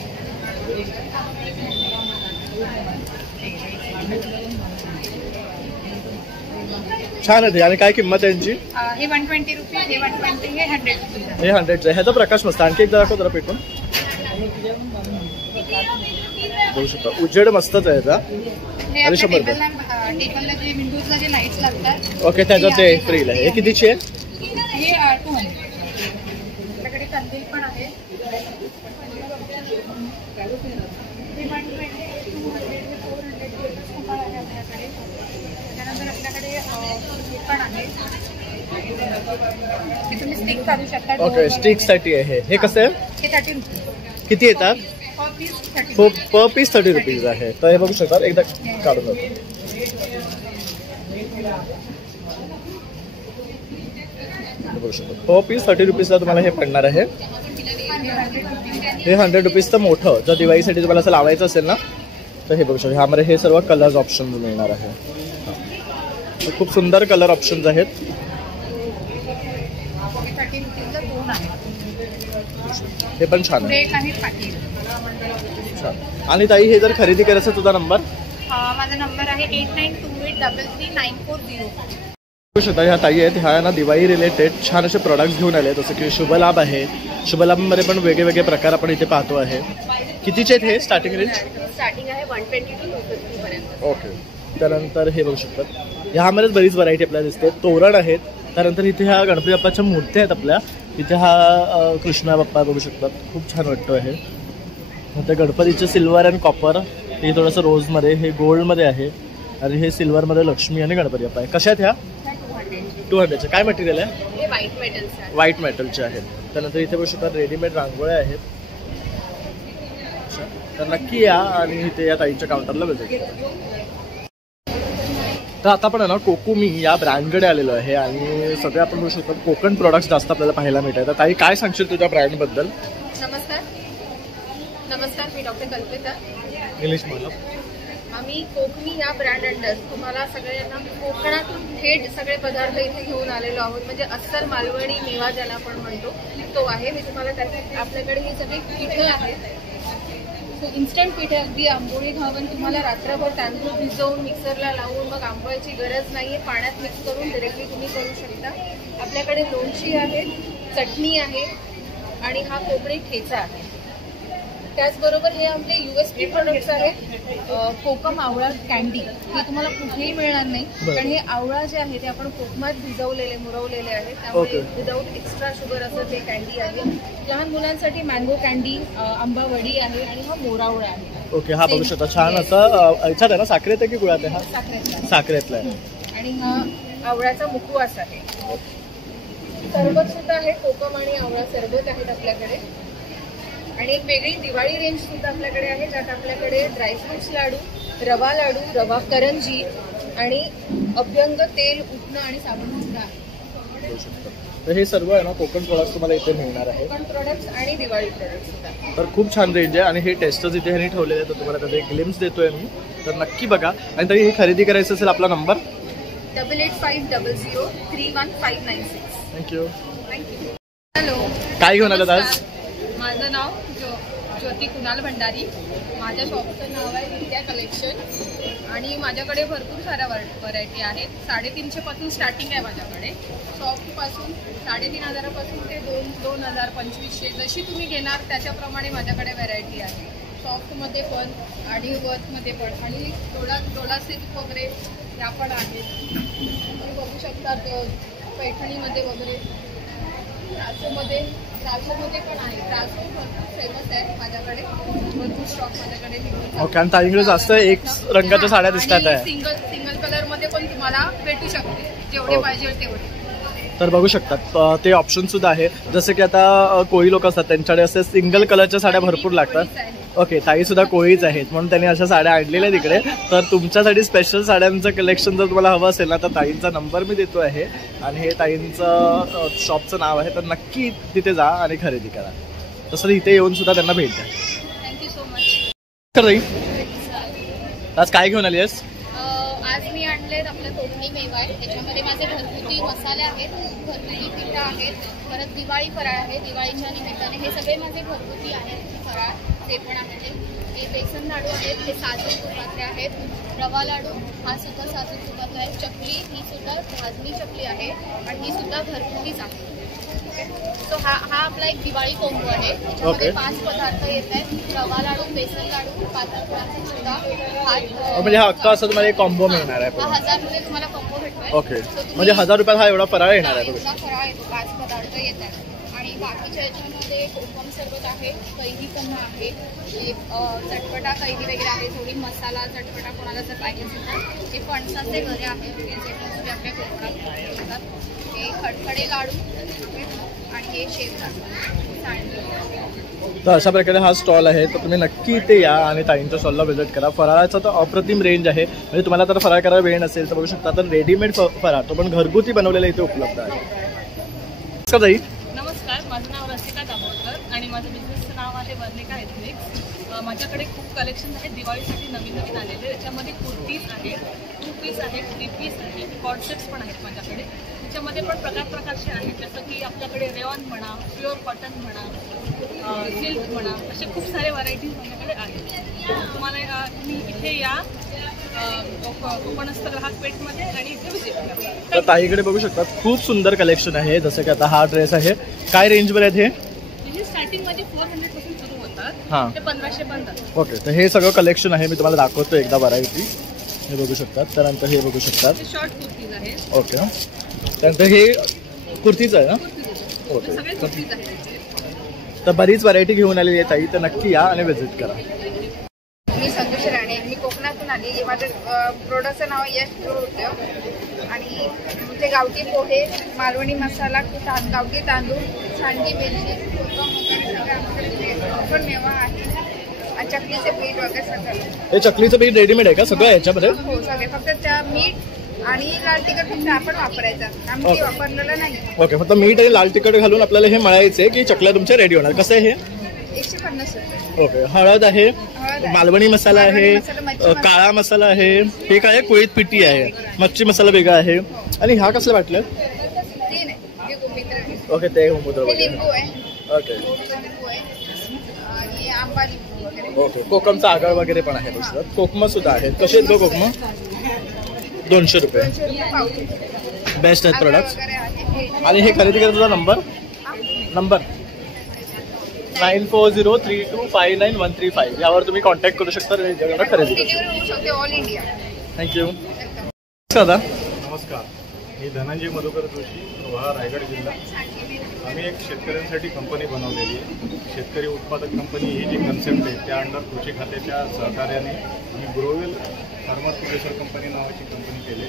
छान आहे. आणि काय किंमत आहे यांची? हे 120 रुपये, हे 120, हे 100 रुपये. हे 100 आहे. ह्याचा प्रकाश मस्त. आणखी एकदा दाखव जरा पेटून. बघू शकता उजेड मस्तच आहे याचा. हे आणि आपल्या 100 टेबलला जे विंडोजला जे लाईट्स लागतात ओके त्याचं ते फ्रीला आहे. हे कितीची आहे? हे 200. आपल्याकडे कंदील पण आहे. हे 120, 200, 400 कुंभार आहे आपल्याकडे. त्यानंतर आपल्याकडे हे पण आहे. हे तुम्ही स्टिक चालू शकता. ओके स्टिकसाठी आहे. हे कसं आहे? हे 30 रुपये. किती येतात? पर पीस 30 रुपीज आहे. तर हे बघू शकता एकदा काढून बघू शकतो. पर पीस 30 रुपीजला तुम्हाला हे पडणार आहे. हे 100 रुपीजचं मोठं जर दिवाळीसाठी तुम्हाला असं लावायचं असेल ना तर हे बघू शकतो. ह्यामध्ये हे सर्व कलर्स ऑप्शन मिळणार आहे. खूप सुंदर कलर ऑप्शन्स आहेत. हे पण छान आहे. आणि ताई हे जर खरेदी करायचं तुझा नंबर? माझा नंबर आहे 8928333940. बघू शकता ह्या ताई आहेत. ह्या ना दिवाळी रिलेटेड छान असे प्रोडक्ट्स घेऊन आले जसं की शुभलाभ आहे. शुभलाभमध्ये पण वेगळे प्रकार आपण इथे पाहतो आहे. कितीचे आहेत हे स्टार्टिंग रेंज? स्टार्टिंग आहे 120 to 250 पर्यंत. ओके. त्यानंतर हे बघू शकतात ह्यामध्येच बरीच व्हरायटी आपल्याला दिसते. तोरण आहेत. त्यानंतर इथे ह्या गणपती बाप्पाच्या मूर्त्या आहेत आपल्या. इथे हा कृष्णा बाप्पा बघू शकतात. खूप छान वाटतो आहे. ते गणपतीचे सिल्वर अँड कॉपर. हे थोडंसं रोजमध्ये हे गोल्डमध्ये आहे आणि हे सिल्वरमध्ये लक्ष्मी आणि गणपती बाप्पा आहे. कशा आहेत ह्या? 200चे. काय मटेरियल आहे? हे व्हाईट मेटल्स आहे. व्हाईट मेटलचे आहेत. त्यानंतर इथे बघू शकतात रेडीमेड रांगोळ्या आहेत. तर नक्की या आणि इथे या ताईच्या काउंटरला व्हिजिट करा. तर आता आपण ना कोकोमी या ब्रँडकडे आलेलो आहे आणि सध्या आपण बघू शकतो कोकण प्रोडक्ट्स जास्त आपल्याला पाहायला मिळतात. तर ताई काय सांगशील तुझ्या ब्रँडबद्दल? नमस्कार, मी डॉक्टर कल्पिता. इंग्लिश बोला. आम्ही कोकणी या ब्रँड अंडर तुम्हाला सगळ्यांना कोकणातून थेट सगळे पदार्थ इथे घेऊन आलेलो आहोत. म्हणजे अस्सल मालवणी मेवा ज्याला आपण म्हणतो तो आहे. मी तुम्हाला त्याचे आपल्याकडे ही सगळी पिठं आहेत. सो इन्स्टंट पिठे अगदी आंबोळी घालून तुम्हाला रात्रभर तांदूळ भिजवून मिक्सरला लावून मग आंबोळीची गरज नाहीये. पाण्यात मिक्स करून डायरेक्टली तुम्ही करू शकता. आपल्याकडे लोणची आहे, चटणी आहे आणि हा कोकणी ठेचा आहे. त्याचबरोबर हे आपले USP प्रोडक्ट्स आहेत. कोकम आवळा कॅन्डी हे तुम्हाला कुठेही मिळणार नाही. कारण हे आवळा जे आहे ते आपण कोकमात भिजवलेले मुरवलेले आहेत. त्यामुळे विदाऊट एक्स्ट्रा शुगर असं ते कॅन्डी आहे. लहान मुलांसाठी मँगो कॅन्डी, आंबा वडी आहे आणि हा मोरावळा आहे. ओके. हा बघू शकता छान असं याच्यात आहे ना. साखरेत आहे की गुळात आहे? हा साखरेतला आहे. आणि हा आवळ्याचा मुखवास आहे. सरबत सुद्धा आहे. कोकम आणि आवळा सरबत आहेत आपल्याकडे. आणि एक वेगळी दिवाळी रेंज सुद्धा आपल्याकडे आहे ज्यात आपल्याकडे ड्रायफ्रुट्स लाडू, रवा लाडू, रवा करंजी आणि अभ्यंग तेल, उठणं आणि साबण सुद्धा आहे. तर हे सर्व आहे ना कोकण प्रोडक्ट्स तुम्हाला इथे मिळणार आहे. कोकण प्रोडक्ट्स आणि दिवाळी प्रोडक्ट्स सुद्धा. तर खूखूप छान रेंज आहे आणि हे टेस्टर्स इथे ह्यांनी ठेवलेले आहेत. तर तुम्हाला त्याचा एक ग्लिम्स देतोय मी. तर नक्की बघा. आणि तरी ही खरेदी करायचं असेल आपला नंबर 8850031596. थँक्यू. हॅलो, काय घेऊन आलं आज? माझं नाव ज्योती कुणाल भंडारी. माझ्या शॉपचं नाव आहे विद्या कलेक्शन आणि माझ्याकडे भरपूर साऱ्या व्हरायटी आहेत. 350 पासून स्टार्टिंग आहे माझ्याकडे. सॉफ्टपासून 3,500 पासून ते 2,000, 2,500 जशी तुम्ही घेणार त्याच्याप्रमाणे माझ्याकडे व्हरायटी आहे. सॉफ्टमध्ये पण आणि वर्कमध्ये पण आणि डोला सिल्क वगैरे या पण आहेत. तुम्ही बघू शकता पैठणीमध्ये वगैरे. राजूमध्ये पण आहे. राजू भरपूर फेमस आहे माझ्याकडे. भरपूर स्टॉक माझ्याकडे. ओके. आणि ताईकडे जास्त एक रंगाच्या साड्या दिसतात आहे. सिंगल कलर मध्ये पण तुम्हाला भेटू शकते जेवढे पाहिजे तेवढे. तर बघू शकतात ते ऑप्शन सुद्धा आहे. जसं की आता कोळी लोक असतात त्यांच्याकडे असे सिंगल कलरच्या साड्या भरपूर लागतात. ओके. ताई सुद्धा कोळीच आहेत म्हणून त्यांनी अशा साड्या आणलेल्या तिकडे. तर तुमच्यासाठी स्पेशल साड्यांचं कलेक्शन जर तुम्हाला हवं असेल ना तर ताईंचा नंबर मी देतो आहे आणि हे ताईंचं शॉपचं नाव आहे. तर नक्की तिथे जा आणि खरेदी करा. तसं इथे येऊन सुद्धा त्यांना भेट द्या. Thank you so much. आज काय घेऊन आली आहेस? आज मी आणलेत आपलं कोकणी मेवा आहे. त्याच्यामध्ये माझे घरगुती मसाले आहेत, घरगुती पिठं आहेत, परत दिवाळी फराळ आहे. दिवाळीच्या निमित्ताने हे सगळे माझे घरगुती आहेत फराळ जे पण आहे ते. हे बेसन लाडू आहेत, हे साजूक तुपातले आहेत. रवा लाडू हा सुद्धा साजूक तुपातला आहे. चकली ही सुद्धा भाजणी चकली आहे आणि ही सुद्धा घरगुतीच आहे. तो हा आपला एक दिवाळी कोंबो आहे. त्याच्यामध्ये 5 पदार्थ येत आहेत. रवा लाडू, बेसन लाडू, पातळ सुद्धा. म्हणजे हा अख्खा असं तुम्हाला एक कॉम्बो मिळणार आहे. हा 1000 रुपये तुम्हाला कॉम्बो भेटतोय. ओके, म्हणजे 1000 रुपयात हा एवढा फराळ येणार आहे. एवढा फराळ येतो, 5 पदार्थ येत आहेत. आणि बाकीच्या याच्यामध्ये कोकम सरबत आहे, कैरी कन्हा आहे, एक चटपटा कैरी वगैरे आहे, थोडी मसाला चटपटा कोणाला जर पाहिजे असेल तर. हे फणसाचे घरे आहेत, जे आपल्या कोकणात येतात. हे खडखडे लाडू आणि हे शेव लाडू. तर अशा प्रकारे हा स्टॉल आहे. तर तुम्ही नक्की इथे या आणि ताईंच्या स्टॉलला व्हिजिट करा. फराळाचा तर अप्रतिम रेंज आहे. म्हणजे तुम्हाला तर फराळ करायला वेळ नसेल तर बघू शकता. तर रेडीमेड फराळ तो पण घरगुती बनवलेला इथे उपलब्ध आहे. ताई नमस्कार, माझं नाव रसिका दाभोळकर आणि माझं बिझनेसचं नाव आहे वर्णिका एथनिक्स. माझ्याकडे खूप कलेक्शन आहेत दिवाळीसाठी नवीन आलेले. त्याच्यामध्ये कुर्तीज आहेत, 2 पीस आहेत, 3 पीस आहेत, कॉर्ड सेट्स पण आहेत माझ्याकडे. त्याच्यामध्ये पण प्रकारचे आहेत, जसं की आपल्याकडे रेऑन म्हणा, प्युअर कॉटन म्हणा, सिल्क म्हणा, असे खूप सारे व्हरायटीज माझ्याकडे आहेत. तुम्हाला तुम्ही इथे या कोकणस्थ ग्राहक पेठमध्ये आणि इथे विजिट करा. तर ताईकडे बघू शकतात खूप सुंदर कलेक्शन आहे. जसं की आता हा ड्रेस आहे, काय रेंजवर आहेत हे? स्टार्टिंग मध्ये 400 पासून सुरू होतात, हां ते 1500 पर्यंत. ओके, तर हे सगळं कलेक्शन आहे. मी तुम्हाला दाखवतो एकदा व्हरायटी. हे बघू शकतात. त्यानंतर हे बघू शकतात, शॉर्ट कुर्तीज आहेत. ओके. त्यानंतर हे कुर्तीच आहे ना? ओके, सगळे कुर्तीज आहेत. तर बरीच व्हरायटी घेऊन आलेली आहे ताई. तर नक्की या आणि व्हिजिट करा. मी संतोष राणे, मी कोकणातून आली. माझं प्रोडक्टचं नाव यश उद्योग आणि ते गावठी पोहे, मालवणी मसाला, गावठी तांदूळ, सांडगी वेलची, कोकण मेवा आहे, चकलीचे पीठ वगैरे सगळं. हे चकलीचं पीठ रेडीमेड आहे का सगळं याच्यामध्ये? हो, सगळे. फक्त त्या मीठ आणि लाल तिखट फक्त आपण वापरायचा, आम्ही वापरलेलं नाही. ओके, फक्त मीठ आणि लाल तिखट घालून आपल्याला हे मळायचे की चकल्या तुमच्या रेडी होणार. कसं आहे हे? 150 रुपये. ओके, हळद आहे, मालवणी मसाला आहे, काळा मसाला आहे, हे काय कुळीत पिठी आहे, मच्छी मसाला वेगळा आहे. आणि ह्या कसल्या वाटलं? ओके, ते समुद्र वगैरे. लिंबू आहे, ओके लिंबू आहे आणि आंबा लिंबू वगैरे. ओके, कोकमचा आगळ वगैरे पण आहे. कोकम सुद्धा आहे. कसे आहेत कोकम? 200 रुपये. 200 रुपये पावशेर. बेस्ट आहेत प्रोडक्ट्स. वगैरे आहे. आणि हे खरेदी करायचा तुझा नंबर 9403259135 यावर तुम्ही कॉन्टॅक्ट करू शकता आणि खरेदी करू डिलिव्हरी होऊ शकते ऑल इंडिया. थँक्यू. दादा नमस्कार, मी धनंजय मधुकर जोशी, रोहा, रायगड जिल्हा. आम्ही एक शेतकऱ्यांसाठी कंपनी बनवलेली आहे. शेतकरी उत्पादक कंपनी ही जी कन्सेप्ट आहे त्या अंडर कृषी खात्याच्या सहकार्याने आम्ही ग्रोवेल फार्मर प्रोड्युसर कंपनी नावाची कंपनी केली.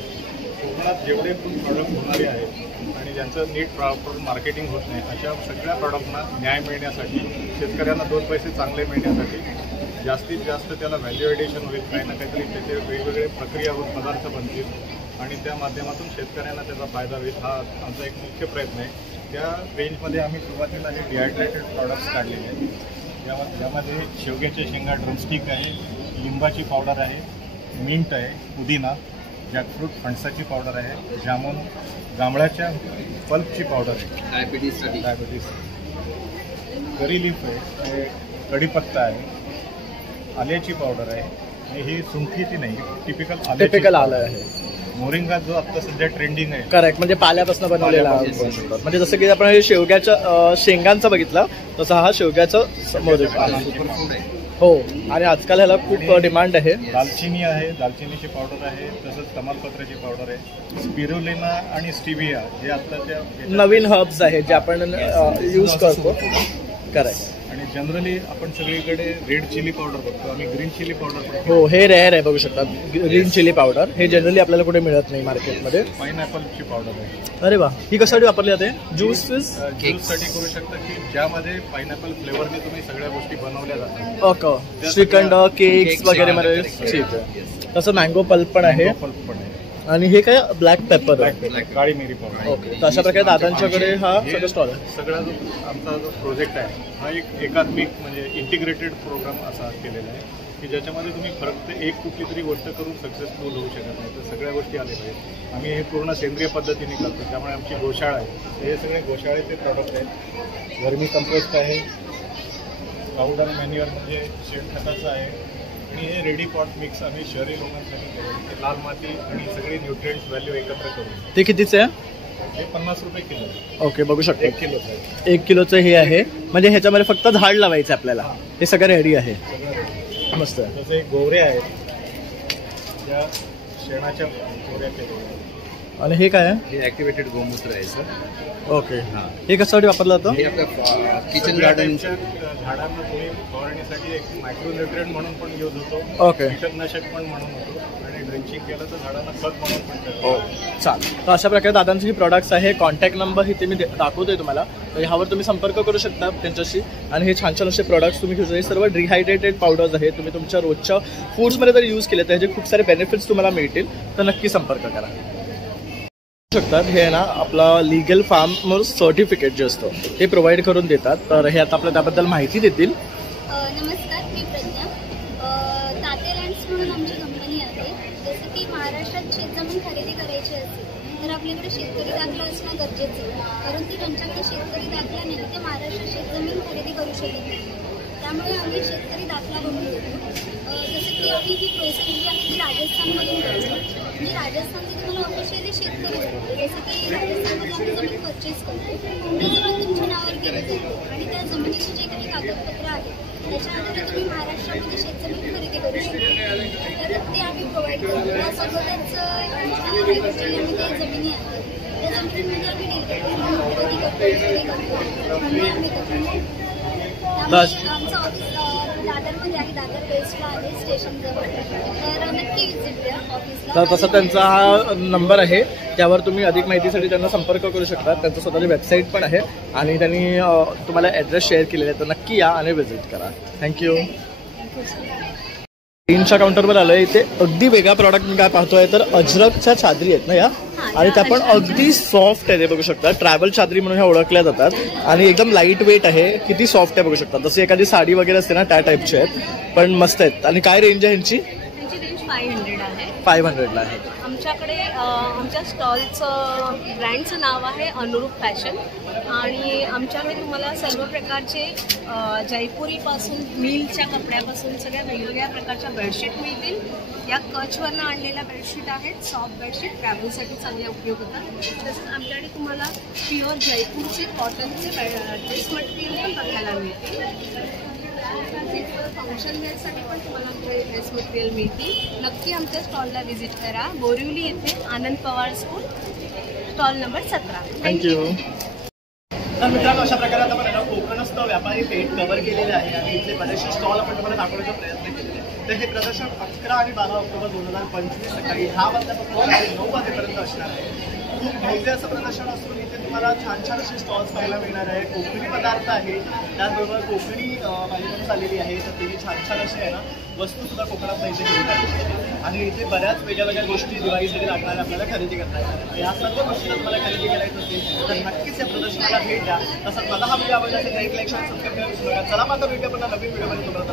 कोकणात जेवढे पण प्रॉडक्ट होणारे आहेत आणि ज्यांचं नीट प्रॉपर मार्केटिंग होत नाही अशा सगळ्या प्रॉडक्टना न्याय मिळण्यासाठी, शेतकऱ्यांना 2 पैसे चांगले मिळण्यासाठी, जास्तीत जास्त त्याला व्हॅल्यू ॲडिशन होईल, काही ना काहीतरी त्याचे वेगवेगळे प्रक्रिया होऊन पदार्थ बनतील आणि त्या माध्यमातून शेतकऱ्यांना त्याचा फायदा होईल, हा आमचा एक मुख्य प्रयत्न आहे. त्या रेंजमध्ये आम्ही सुरुवातीला हे डिहायड्रेटेड प्रॉडक्ट्स काढलेले आहेत. यामध्ये शेवग्याच्या शेंगा ड्रमस्टिक आहे, लिंबाची पावडर आहे, मिंट आहे, पुदिना, जॅकफ्रूट फणसाची पावडर आहे, जामून जांभळाच्या पल्पची पावडर आहे, डायबिटीज, करी लीफ आहे, कढीपत्ता आहे, आल्याची पावडर आहे. आणि ही सुंठीची नाही, टिपिकल आलं आहे. मोरिंगा जो आता सध्या ट्रेंडिंग आहे. करेक्ट, म्हणजे पाल्यापासून बनवलेला. म्हणजे जसं की आपण हे शेवग्याच्या शेंगांचं बघितलं तसं हा शेवग्याचं मोरिंगा आहे. हो, आणि आजकाल ह्याला खूप डिमांड आहे. दालचिनी आहे, दालचिनीची पावडर आहे, तसंच तमालपत्राची पावडर आहे, स्पिरुलिना आणि स्टिविया जे आताच्या नवीन हर्ब्स आहेत जे आपण यूज करतो. करेक्ट. आणि जनरली आपण सगळीकडे रेड चिली पावडर बघतो, आम्ही ग्रीन चिली पावडर बघतो. हो, हे रेअर आहे बघू शकता. ग्रीन चिली पावडर हे जनरली आपल्याला कुठे मिळत नाही मार्केटमध्ये. पाइनॲपलची पावडर आहे. अरे वा, ही कशासाठी वापरली जाते? ज्यूससाठी करू शकता की ज्यामध्ये पाइनॲपल फ्लेवरने तुम्ही सगळ्या गोष्टी बनवल्या जातात. ओके, श्रीखंड, केक्स वगैरे मध्ये. ठीक आहे. तसं मँगो पल्प पण आहे. पल्प पण आहे. आणि हे काय ब्लॅक पेपर काळी मिरी पावडर. ओके, तर अशा प्रकारे दादांच्याकडे हा सगळं स्टॉल आहे. सगळा जो आमचा जो प्रोजेक्ट आहे हा एक एकात्मिक म्हणजे इंटिग्रेटेड प्रोग्राम असा केलेला आहे की ज्याच्यामध्ये तुम्ही फक्त एक कुठली तरी गोष्ट करून सक्सेसफुल होऊ शकत नाही, तर सगळ्या गोष्टी आल्या पाहिजेत. आम्ही हे पूर्ण सेंद्रिय पद्धतीने करतो, त्यामुळे आमची गोशाळा आहे. हे सगळे गोशाळेचे प्रॉडक्ट आहेत. वर्मी कंपोस्ट आहे, पावडर मॅन्युअर म्हणजे शेणखताचं आहे आणि हे रेडी पॉट मिक्स आम्ही शहरी लोकांसाठी केलं. लाल माती आणि सगळी न्यूट्रिएंट्स व्हॅल्यू एकत्र करून. ते कितीचं आहे? हे 50 रुपये किलो. ओके, बघू शकतो 1 किलोचं आहे. 1 किलोचं हे आहे. म्हणजे ह्याच्यामध्ये फक्त झाड लावायचं आपल्याला. हे सगळं रेडी आहे. मस्त. तसे गोवरे आहेत, त्या शेणाच्या गोवऱ्या केलेल्या. आणि हे काय आहे? हे ऍक्टिव्हेटेड गोमूत्र आहे सर. ओके, हे कशासाठी वापरलं जातं? हे आपल्या किचन गार्डनच्या झाडांना तुम्ही फवारणीसाठी एक मायक्रोन्युट्रिएंट म्हणून पण यूज होतो. ओके, कीटकनाशक पण म्हणून होतो आणि ड्रिंचिंग केलं तर झाडांना खत म्हणून पण हो करतो. चालेल. तर अशा प्रकारे दादांचे जे प्रॉडक्ट्स आहे, कॉन्टॅक्ट नंबर इथे मी दाखवतोय तुम्हाला. तर ह्यावर तुम्ही संपर्क करू शकता त्यांच्याशी. आणि हे छान छान असे प्रॉडक्ट्स तुम्ही घेऊ शकता. हे सर्व डिहायड्रेटेड पावडर्स आहेत. तुम्ही तुमच्या रोजच्या फूड्समध्ये जर यूज केले तर ह्याचे खूप सारे बेनिफिट्स तुम्हाला मिळतील. तर नक्की संपर्क करा. शकतात हे आहे ना आपला लीगल फार्मर सर्टिफिकेट जे असतं ते प्रोव्हाइड करून देतात. तर हे आता आपल्याला त्याबद्दल माहिती देतील. नमस्कार, मी प्रज्ञा. ताते लँड्स म्हणून आमची कंपनी आहे. जसं की महाराष्ट्रात शेतजमीन खरेदी करायची असेल तर आपल्याकडे शेतकरी दाखला असणं गरजेचं आहे. परंतु ज्यांच्याकडे शेतकरी दाखला नाही ते महाराष्ट्रात शेतजमीन खरेदी करू शकत नाही. त्यामुळे आम्ही शेतकरी दाखला बनवून देतो. जसं की आम्ही ही प्रोसेस जी आहे ती राजस्थानमधून करतो. म्हणजे राजस्थानचे तुम्हाला ऑफिशियली शेतकरी जातो. जसं की राजस्थानमध्ये आम्ही जमीन परचेस करतो, ते जमीन तुमच्या नावावर केली जाते आणि त्या जमिनीचे जे काही कागदपत्र आहेत त्याच्या आधारे तुम्ही महाराष्ट्रामध्ये शेतजमीन खरेदी करू शकता. तर ते आम्ही प्रोव्हाइड करतो. त्यासोबतच आमच्या जमिनी आहेत त्या जमिनीमध्ये आम्ही डील करतो, खरेदी करतो, आम्ही करतो. त्यामुळे आमचं ऑफिस दादरमध्ये आहे, दादर वेस्टला आहे स्टेशनजवळ. तर नक्की विजिट द्या ऑफिसला. तर तसा त्यांचा हा नंबर आहे, त्यावर तुम्ही अधिक माहितीसाठी त्यांना संपर्क करू शकता. त्यांचं स्वतःची वेबसाईट पण आहे आणि त्यांनी तुम्हाला ॲड्रेस शेअर केलेला आहे. तर नक्की या आणि व्हिजिट करा. थँक्यू. ग्रीनच्या काउंटरवर आलोय. इथे अगदी वेगळा प्रॉडक्ट मी काय पाहतोय तर अजरकच्या चादरी आहेत ना या, आणि त्या पण अगदी सॉफ्ट आहे. ते बघू शकता, ट्रॅव्हल चादरी म्हणून ह्या ओळखल्या जातात आणि एकदम लाईट वेट आहे. किती सॉफ्ट आहे बघू शकता. जशी एखादी साडी वगैरे असते ना त्या टाईपचे आहेत, पण मस्त आहेत. आणि काय रेंज आहे ह्यांची? त्यांची रेंज 500 आहे. 500ला आहे. आमच्याकडे आमच्या स्टॉलचं ब्रँडचं नाव आहे अनुरूप फॅशन आणि आमच्याकडे तुम्हाला सर्व प्रकारचे जयपुरीपासून मिलच्या कपड्यापासून सगळ्या वेगवेगळ्या प्रकारच्या बेडशीट मिळतील. या कचवरनं आणलेल्या बेडशीट आहेत, सॉफ्ट बेडशीट, ट्रॅव्हलसाठी चांगले उपयोग होतात. तसंच आमच्याकडे तुम्हाला प्युअर जयपूरचे कॉटनचे ड्रेस मटेरियल पण बघायला मिळतील. फंक्शन वेअरसाठी पण तुम्हाला आमचे ड्रेस मटेरियल मिळतील. नक्की आमच्या स्टॉलला व्हिजिट करा. बोरिवली येथे Anand Pawar school, stall number 17. Thank you. तर मित्रांनो, अशा प्रकारे आता आपण कोकणस्थ व्यापारी पेठ कव्हर केलेले आहे आणि इथले बरेचसे स्टॉल आपण तुम्हाला दाखवण्याचा प्रयत्न केलेला आहे. तर हे प्रदर्शन 11 आणि 12 ऑक्टोबर 2025 सकाळी 10 वाजल्यापासून 9 वाजेपर्यंत असणार आहे. खूप भव्य असं प्रदर्शन असून इथे तुम्हाला छान छान असे स्टॉल्स पाहायला मिळणार आहे. कोकणी पदार्थ आहे, त्याचबरोबर कोकणी भाजीपाला आलेली आहे. तर तेही छान छान असे आहे ना वस्तूसुद्धा कोकणात इथे घेऊन आलेली आणि इथे बऱ्याच वेगळ्या वेगळ्या गोष्टी दिवाळीसाठी लागणाऱ्या आपल्याला खरेदी करता येतात. या सर्व गोष्टी जर तुम्हाला खरेदी करायचं असेल तर नक्कीच या प्रदर्शनाला भेट द्या. तसंच मला हा व्हिडिओ आवडला असेल तर एक लाईक, सबस्क्राईब करायला विसरू नका. चला मात्र भेटूया पुन्हा नवीन व्हिडिओमध्ये. तुम्हाला